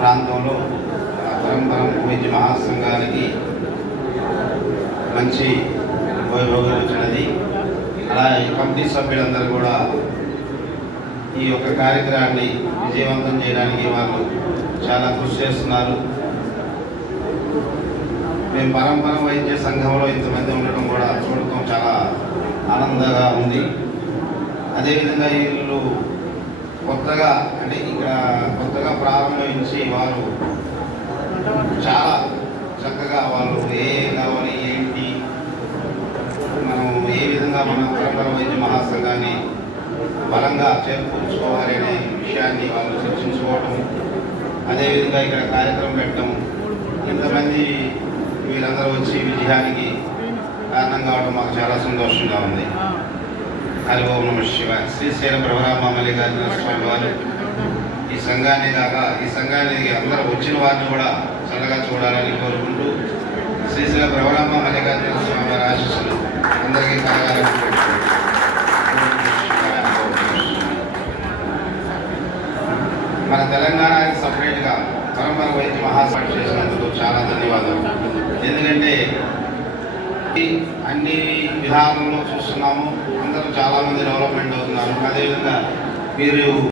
ప్రాంతంలో ఆ పరంపరం వైద్య మహాసంఘానికి మంచి వైభవం వచ్చినది. అలా ఈ కమిటీ సభ్యులందరూ కూడా ఈ యొక్క కార్యక్రమాన్ని విజయవంతం చేయడానికి వాళ్ళు చాలా కృషి చేస్తున్నారు. మేము పరంపర వైద్య సంఘంలో ఇంతమంది ఉండటం కూడా చూడటం చాలా ఆనందంగా ఉంది. అదేవిధంగా వీళ్ళు కొత్తగా అంటే ఇక్కడ కొత్త ప్రారంభించి వారు చాలా చక్కగా వాళ్ళు ఏ కావాలి ఏంటి మనం ఏ విధంగా మన వైద్య వైద్య మహాసంఘాన్ని బలంగా చేకూర్చుకోవాలి అనే విషయాన్ని వాళ్ళు చర్చించుకోవటం అదేవిధంగా ఇక్కడ కార్యక్రమం పెట్టడం ఇంతమంది వీరందరూ వచ్చి విజయానికి కారణం కావడం మాకు చాలా సంతోషంగా ఉంది. హరి ఓం నమ శివ శ్రీశైల ప్రభరామ మల్లికార్జున స్వామి వారు ఈ సంఘాన్ని కాక ఈ సంఘానికి అందరూ వచ్చిన వారిని కూడా చల్లగా చూడాలని కోరుకుంటూ శ్రీశ్రీ ప్రభరామ మల్లికార్జున స్వామి వారి ఆశీస్సులు అందరికీ కలగాలని మన తెలంగాణకి సపరేట్గా పరంపర వైద్య మహాసభ చేసినందుకు చాలా ధన్యవాదాలు. ఎందుకంటే ఈ అన్ని విధానంలో చూస్తున్నాము అందరూ చాలామంది డెవలప్మెంట్ అవుతున్నారు. అదేవిధంగా మీరు